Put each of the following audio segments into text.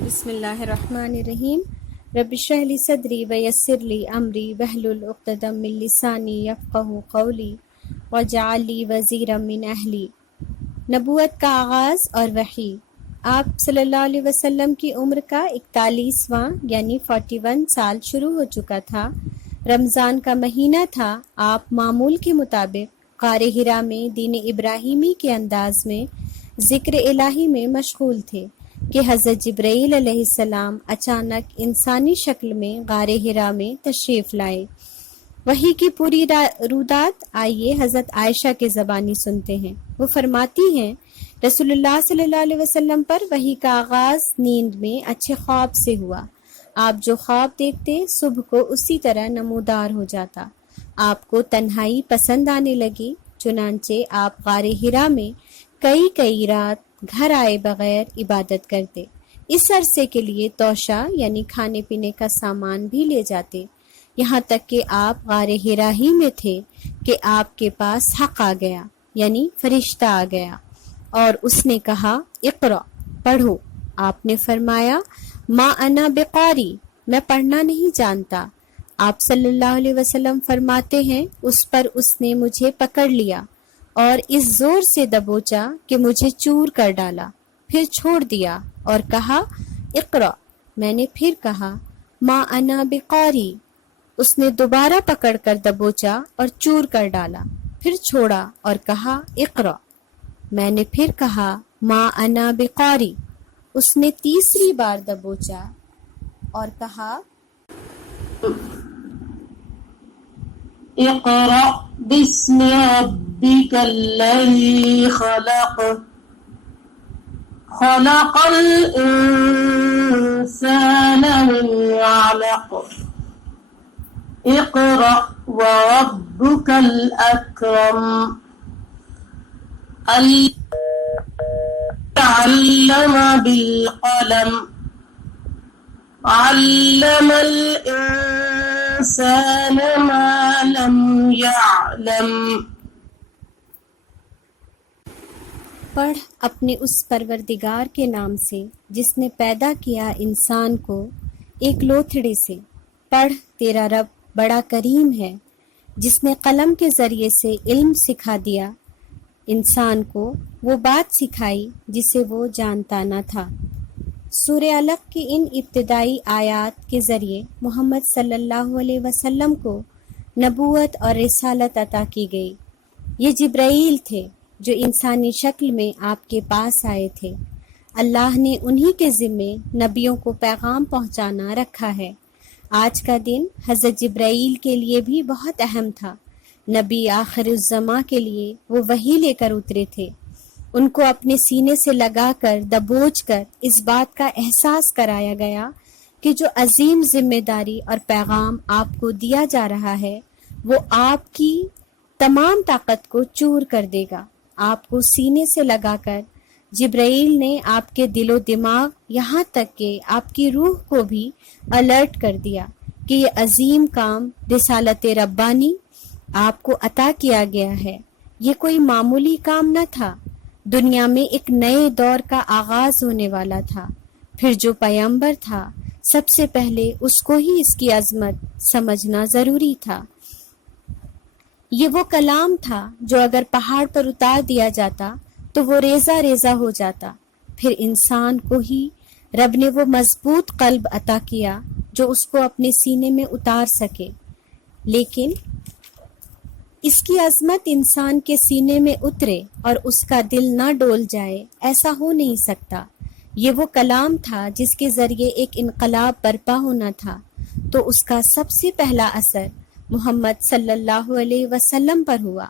بسم اللہ الرحمن الرحیم رب اشرح لی صدری ویسر لی امری واحلل عقدۃ من لسانی یفقہوا قولی واجعل لی وزیرا من اہلی۔ نبوت کا آغاز اور وحی۔ آپ صلی اللہ علیہ وسلم کی عمر کا 41واں یعنی 41 سال شروع ہو چکا تھا۔ رمضان کا مہینہ تھا۔ آپ معمول کے مطابق غار حرا میں دین ابراہیمی کے انداز میں ذکر الہی میں مشغول تھے کہ حضرت جبرائیل علیہ السلام اچانک انسانی شکل میں غار حرا میں تشریف لائے۔ وحی کی پوری رودات آئیے حضرت عائشہ کے زبانی سنتے ہیں۔ وہ فرماتی ہیں رسول اللہ صلی اللہ علیہ وسلم پر وحی کا آغاز نیند میں اچھے خواب سے ہوا۔ آپ جو خواب دیکھتے صبح کو اسی طرح نمودار ہو جاتا۔ آپ کو تنہائی پسند آنے لگی، چنانچہ آپ غار حرا میں کئی رات گھر آئے بغیر عبادت کرتے۔ اس عرصے کے لیے توشہ یعنی کھانے پینے کا سامان بھی لے جاتے، یہاں تک کہ آپ غار حرا ہی میں تھے کہ آپ کے پاس حق آ گیا یعنی فرشتہ آ گیا اور اس نے کہا اقرأ، پڑھو۔ آپ نے فرمایا ما انا بقاری، میں پڑھنا نہیں جانتا۔ آپ صلی اللہ علیہ وسلم فرماتے ہیں اس پر اس نے مجھے پکڑ لیا اور اس زور سے دبوچا کہ مجھے چور کر ڈالا، پھر چھوڑ دیا اور کہا اقرأ۔ میں نے پھر کہا ما انا بقاری۔ اس نے دوبارہ پکڑ کر دبوچا اور چور کر ڈالا، پھر چھوڑا اور کہا اقرأ۔ میں نے پھر کہا ما انا بقاری۔ اس نے تیسری بار دبوچا اور کہا اقرأ بسم ربک الذی خلق خلق الانسان من علق اقرأ وربک الاکرم علم بالقلم علم الانسان ما لم يعلم۔ پڑھ اپنے اس پروردگار کے نام سے جس نے پیدا کیا انسان کو ایک لوتھڑے سے۔ پڑھ تیرا رب بڑا کریم ہے جس نے قلم کے ذریعے سے علم سکھا دیا انسان کو، وہ بات سکھائی جسے وہ جانتا نہ تھا۔ سورہ علق کی ان ابتدائی آیات کے ذریعے محمد صلی اللہ علیہ وسلم کو نبوت اور رسالت عطا کی گئی۔ یہ جبرائیل تھے جو انسانی شکل میں آپ کے پاس آئے تھے۔ اللہ نے انہی کے ذمے نبیوں کو پیغام پہنچانا رکھا ہے۔ آج کا دن حضرت جبرائیل کے لیے بھی بہت اہم تھا۔ نبی آخر الزماں کے لیے وہ وحی لے کر اترے تھے۔ ان کو اپنے سینے سے لگا کر دبوچ کر اس بات کا احساس کرایا گیا کہ جو عظیم ذمہ داری اور پیغام آپ کو دیا جا رہا ہے وہ آپ کی تمام طاقت کو چور کر دے گا۔ آپ کو سینے سے لگا کر جبرائیل نے آپ کے دل و دماغ یہاں تک کہ آپ کی روح کو بھی الرٹ کر دیا کہ یہ عظیم کام رسالت ربانی آپ کو عطا کیا گیا ہے۔ یہ کوئی معمولی کام نہ تھا، دنیا میں ایک نئے دور کا آغاز ہونے والا تھا۔ پھر جو پیغمبر تھا سب سے پہلے اس کو ہی اس کی عظمت سمجھنا ضروری تھا۔ یہ وہ کلام تھا جو اگر پہاڑ پر اتار دیا جاتا تو وہ ریزہ ریزہ ہو جاتا۔ پھر انسان کو ہی رب نے وہ مضبوط قلب عطا کیا جو اس کو اپنے سینے میں اتار سکے، لیکن اس کی عظمت انسان کے سینے میں اترے اور اس کا دل نہ ڈول جائے، ایسا ہو نہیں سکتا۔ یہ وہ کلام تھا جس کے ذریعے ایک انقلاب برپا ہونا تھا، تو اس کا سب سے پہلا اثر محمد صلی اللہ علیہ وسلم پر ہوا۔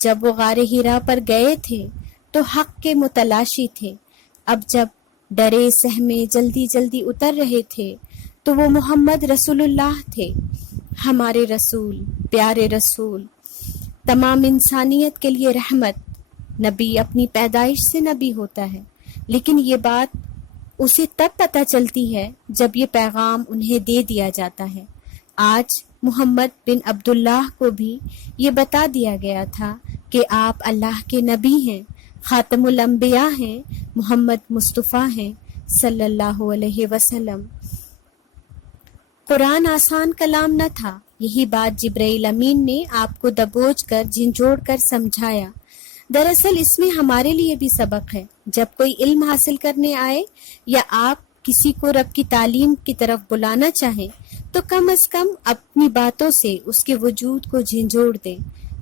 جب وہ غار حرا پر گئے تھے تو حق کے متلاشی تھے، اب جب ڈرے سہمے جلدی اتر رہے تھے تو وہ محمد رسول اللہ تھے، ہمارے رسول، پیارے رسول، تمام انسانیت کے لیے رحمت۔ نبی اپنی پیدائش سے نبی ہوتا ہے، لیکن یہ بات اسے تب پتہ چلتی ہے جب یہ پیغام انہیں دے دیا جاتا ہے۔ آج محمد بن عبداللہ کو بھی یہ بتا دیا گیا تھا کہ آپ اللہ کے نبی ہیں، خاتم الانبیاء ہیں، محمد مصطفیٰ ہیں صلی اللہ علیہ وسلم۔ قرآن آسان کلام نہ تھا، یہی بات جبرائیل امین نے آپ کو دبوچ کر جھنجھوڑ کر سمجھایا۔ دراصل اس میں ہمارے لیے بھی سبق ہے۔ جب کوئی علم حاصل کرنے آئے یا آپ کسی کو رب کی تعلیم کی طرف بلانا چاہیں تو کم از کم اپنی باتوں سے اس کے وجود کو جھنجھوڑ دیں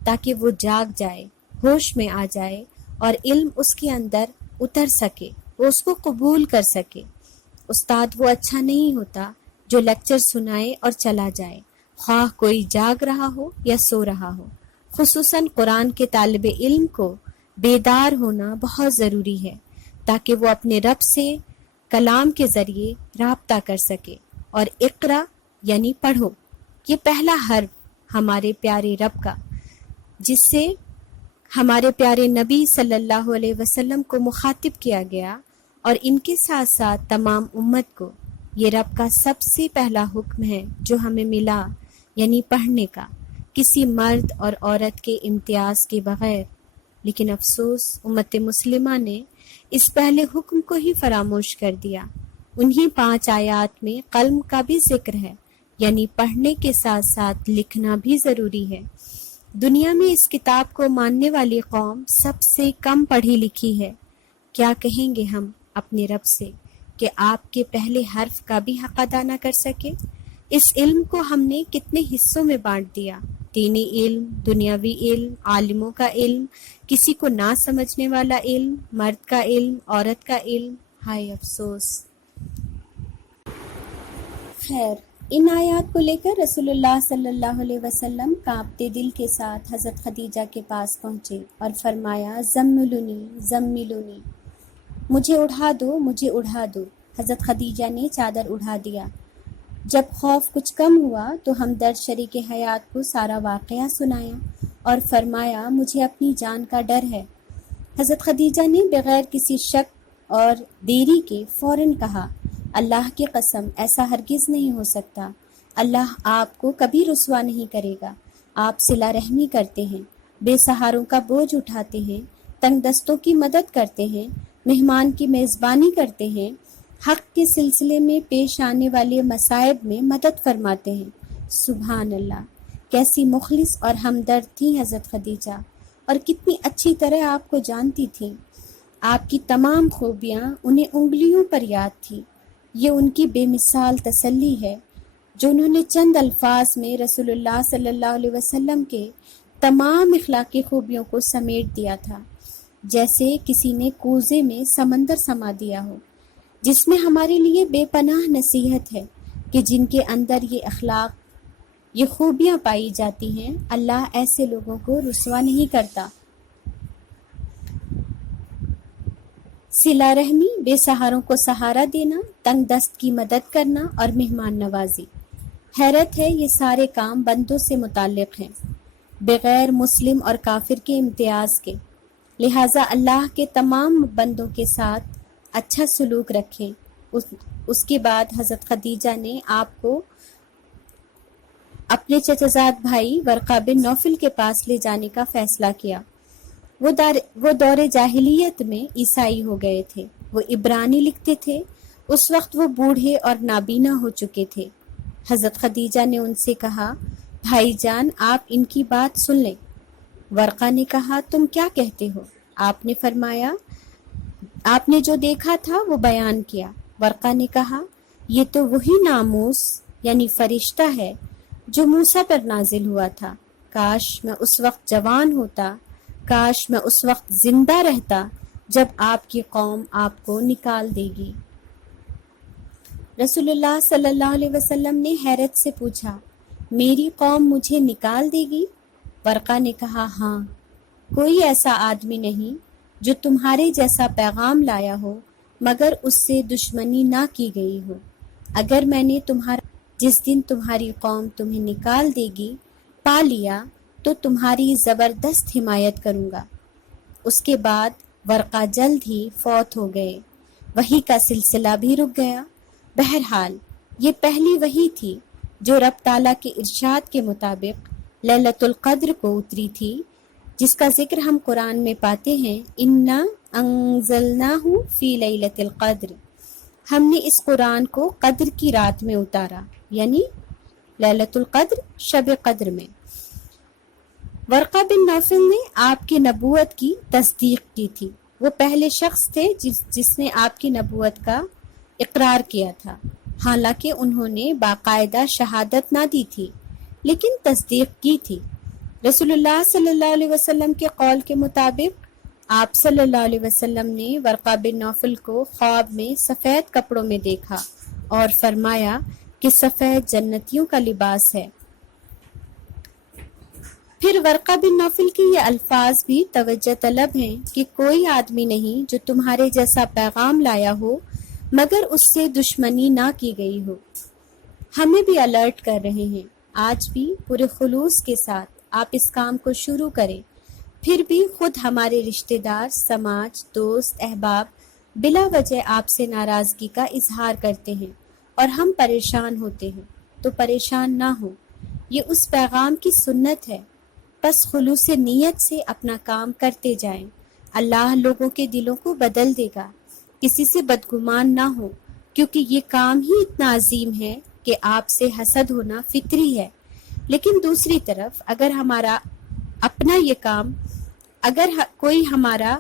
تاکہ وہ جاگ جائے، ہوش میں آ جائے اور علم اس کے اندر اتر سکے، وہ اس کو قبول کر سکے۔ استاد وہ اچھا نہیں ہوتا جو لیکچر سنائے اور چلا جائے، خواہ کوئی جاگ رہا ہو یا سو رہا ہو۔ خصوصاً قرآن کے طالب علم کو بیدار ہونا بہت ضروری ہے تاکہ وہ اپنے رب سے کلام کے ذریعے رابطہ کر سکے۔ اور اقرا یعنی پڑھو، یہ پہلا حرف ہمارے پیارے رب کا، جس سے ہمارے پیارے نبی صلی اللہ علیہ وسلم کو مخاطب کیا گیا اور ان کے ساتھ ساتھ تمام امت کو۔ یہ رب کا سب سے پہلا حکم ہے جو ہمیں ملا، یعنی پڑھنے کا، کسی مرد اور عورت کے امتیاز کے بغیر۔ لیکن افسوس امت مسلمہ نے اس پہلے حکم کو ہی فراموش کر دیا۔ انہی 5 آیات میں قلم کا بھی ذکر ہے، یعنی پڑھنے کے ساتھ ساتھ لکھنا بھی ضروری ہے۔ دنیا میں اس کتاب کو ماننے والی قوم سب سے کم پڑھی لکھی ہے۔ کیا کہیں گے ہم اپنے رب سے کہ آپ کے پہلے حرف کا بھی حق ادا نہ کر سکے؟ اس علم کو ہم نے کتنے حصوں میں بانٹ دیا، دینی علم، دنیاوی علم، عالموں کا علم، کسی کو نہ سمجھنے والا علم، مرد کا علم، عورت کا علم۔ ہائے افسوس۔ خیر، ان آیات کو لے کر رسول اللہ صلی اللہ علیہ وسلم کانپتے دل کے ساتھ حضرت خدیجہ کے پاس پہنچے اور فرمایا، زملونی زملونی، مجھے اڑا دو، مجھے اڑا دو۔ حضرت خدیجہ نے چادر اڑا دیا۔ جب خوف کچھ کم ہوا تو ہمدرد شریک حیات کو سارا واقعہ سنایا اور فرمایا، مجھے اپنی جان کا ڈر ہے۔ حضرت خدیجہ نے بغیر کسی شک اور دیری کے فوراً کہا، اللہ کی قسم ایسا ہرگز نہیں ہو سکتا، اللہ آپ کو کبھی رسوا نہیں کرے گا۔ آپ صلہ رحمی کرتے ہیں، بے سہاروں کا بوجھ اٹھاتے ہیں، تنگ دستوں کی مدد کرتے ہیں، مہمان کی میزبانی کرتے ہیں، حق کے سلسلے میں پیش آنے والے مصائب میں مدد فرماتے ہیں۔ سبحان اللہ، کیسی مخلص اور ہمدرد تھیں حضرت خدیجہ، اور کتنی اچھی طرح آپ کو جانتی تھیں۔ آپ کی تمام خوبیاں انہیں انگلیوں پر یاد تھی۔ یہ ان کی بے مثال تسلی ہے جو انہوں نے چند الفاظ میں رسول اللہ صلی اللہ علیہ وسلم کے تمام اخلاقی خوبیوں کو سمیٹ دیا تھا، جیسے کسی نے کوزے میں سمندر سما دیا ہو، جس میں ہمارے لیے بے پناہ نصیحت ہے کہ جن کے اندر یہ اخلاق، یہ خوبیاں پائی جاتی ہیں، اللہ ایسے لوگوں کو رسوا نہیں کرتا۔ صلہ رحمی، بے سہاروں کو سہارا دینا، تنگ دست کی مدد کرنا اور مہمان نوازی۔ حیرت ہے، یہ سارے کام بندوں سے متعلق ہیں، بغیر مسلم اور کافر کے امتیاز کے۔ لہٰذا اللہ کے تمام بندوں کے ساتھ اچھا سلوک رکھیں۔ اس کے بعد حضرت خدیجہ نے آپ کو اپنے چچازاد بھائی ورقہ بن نوفل کے پاس لے جانے کا فیصلہ کیا۔ وہ دور جاہلیت میں عیسائی ہو گئے تھے، وہ عبرانی لکھتے تھے، اس وقت وہ بوڑھے اور نابینا ہو چکے تھے۔ حضرت خدیجہ نے ان سے کہا، بھائی جان آپ ان کی بات سن لیں۔ ورقہ نے کہا، تم کیا کہتے ہو؟ آپ نے فرمایا، آپ نے جو دیکھا تھا وہ بیان کیا۔ ورقہ نے کہا، یہ تو وہی ناموس یعنی فرشتہ ہے جو موسیٰ پر نازل ہوا تھا۔ کاش میں اس وقت جوان ہوتا، کاش میں اس وقت زندہ رہتا جب آپ کی قوم آپ کو نکال دے گی۔ رسول اللہ صلی اللہ علیہ وسلم نے حیرت سے پوچھا، میری قوم مجھے نکال دے گی؟ ورقہ نے کہا، ہاں، کوئی ایسا آدمی نہیں جو تمہارے جیسا پیغام لایا ہو مگر اس سے دشمنی نہ کی گئی ہو۔ اگر میں نے جس دن تمہاری قوم تمہیں نکال دے گی پا لیا تو تمہاری زبردست حمایت کروں گا۔ اس کے بعد ورقہ جلد ہی فوت ہو گئے، وحی کا سلسلہ بھی رک گیا۔ بہرحال یہ پہلی وحی تھی جو رب تعالیٰ کے ارشاد کے مطابق لیلۃ القدر کو اتری تھی، جس کا ذکر ہم قرآن میں پاتے ہیں، اِنَّا أَنزَلْنَاهُ فِي لَيْلَةِ الْقَدْرِ۔ ہم نے اس قرآن کو قدر کی رات میں اتارا، یعنی لیلۃ القدر، شب قدر میں۔ ورقہ بن نوفل نے آپ کی نبوت کی تصدیق کی تھی۔ وہ پہلے شخص تھے جس نے آپ کی نبوت کا اقرار کیا تھا، حالانکہ انہوں نے باقاعدہ شہادت نہ دی تھی لیکن تصدیق کی تھی۔ رسول اللہ صلی اللہ علیہ وسلم کے قول کے مطابق آپ صلی اللہ علیہ وسلم نے ورقہ بن نوفل کو خواب میں سفید کپڑوں میں دیکھا اور فرمایا کہ سفید جنتیوں کا لباس ہے۔ پھر ورقہ بن نوفل کے یہ الفاظ بھی توجہ طلب ہیں کہ کوئی آدمی نہیں جو تمہارے جیسا پیغام لایا ہو مگر اس سے دشمنی نہ کی گئی ہو۔ ہمیں بھی الرٹ کر رہے ہیں، آج بھی پورے خلوص کے ساتھ آپ اس کام کو شروع کریں۔ پھر بھی خود ہمارے رشتہ دار، سماج، دوست، احباب بلا وجہ آپ سے ناراضگی کا اظہار کرتے ہیں اور ہم پریشان ہوتے ہیں، تو پریشان نہ ہو، یہ اس پیغام کی سنت ہے۔ بس خلوص نیت سے اپنا کام کرتے جائیں، اللہ لوگوں کے دلوں کو بدل دے گا۔ کسی سے بدگمان نہ ہو، کیونکہ یہ کام ہی اتنا عظیم ہے کہ آپ سے حسد ہونا فطری ہے۔ لیکن دوسری طرف اگر کوئی ہمارا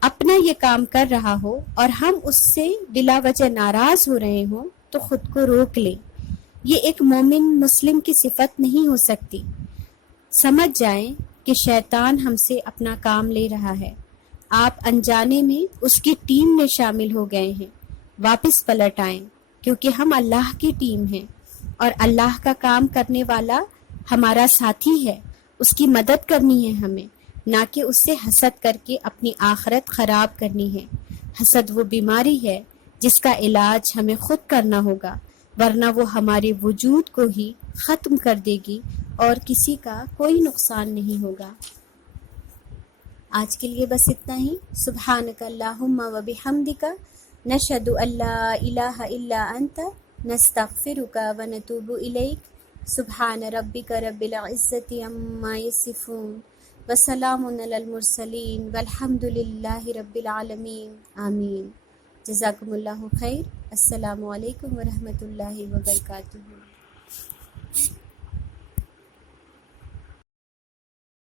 اپنا یہ کام کر رہا ہو اور ہم اس سے بلا وجہ ناراض ہو رہے ہوں تو خود کو روک لیں۔ یہ ایک مومن مسلم کی صفت نہیں ہو سکتی۔ سمجھ جائیں کہ شیطان ہم سے اپنا کام لے رہا ہے، آپ انجانے میں اس کی ٹیم میں شامل ہو گئے ہیں۔ واپس پلٹ آئیں، کیونکہ ہم اللہ کی ٹیم ہیں اور اللہ کا کام کرنے والا ہمارا ساتھی ہے، اس کی مدد کرنی ہے ہمیں، نہ کہ اس سے حسد کر کے اپنی آخرت خراب کرنی ہے۔ حسد وہ بیماری ہے جس کا علاج ہمیں خود کرنا ہوگا، ورنہ وہ ہمارے وجود کو ہی ختم کر دے گی اور کسی کا کوئی نقصان نہیں ہوگا۔ آج کے لیے بس اتنا ہی۔ سبحانک اللہم و بحمدک، نشہد ان لا الہ الا انت، نستغفرک و نتوب الیک۔ سبحان ربک رب العزت عما یصفون وسلام علی المرسلین والحمد للہ رب العالمین، آمین۔ جزاکم اللہ خیر۔ السلام علیکم ورحمۃ اللہ وبرکاتہ۔